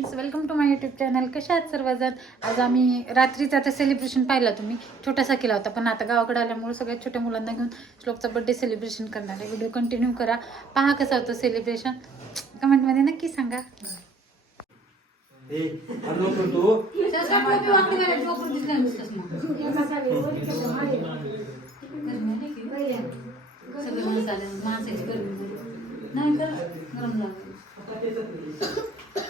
friends welcome to my YouTube channel कशा आहात सर्वजण आज आम्ही रात्रीचा आता सेलिब्रेशन पाहिला तुम्ही छोटासा केला होता पण आता गावाकडे आल्यामुळे सगळ्या छोट्या मुलांना घेऊन श्लोकचा बर्थडे सेलिब्रेशन करणार आहे व्हिडिओ कंटिन्यू करा पहा कसा होतं सेलिब्रेशन कमेंटमध्ये नक्की सांगा नाही का गरम झालं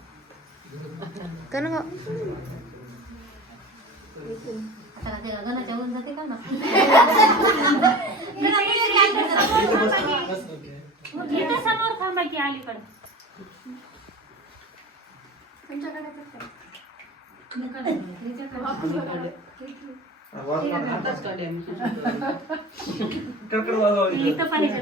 karena ट्रैक्टर वाला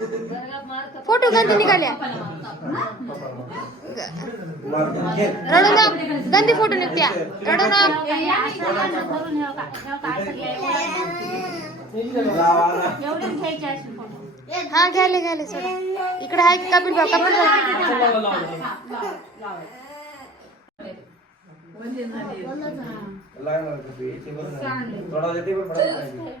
फोटो गंदी निकाल रडो ना गंदी फोटो निकलिया रडो ना हाँ घेले घेले इकड़ हाई कपिल बा कपिल है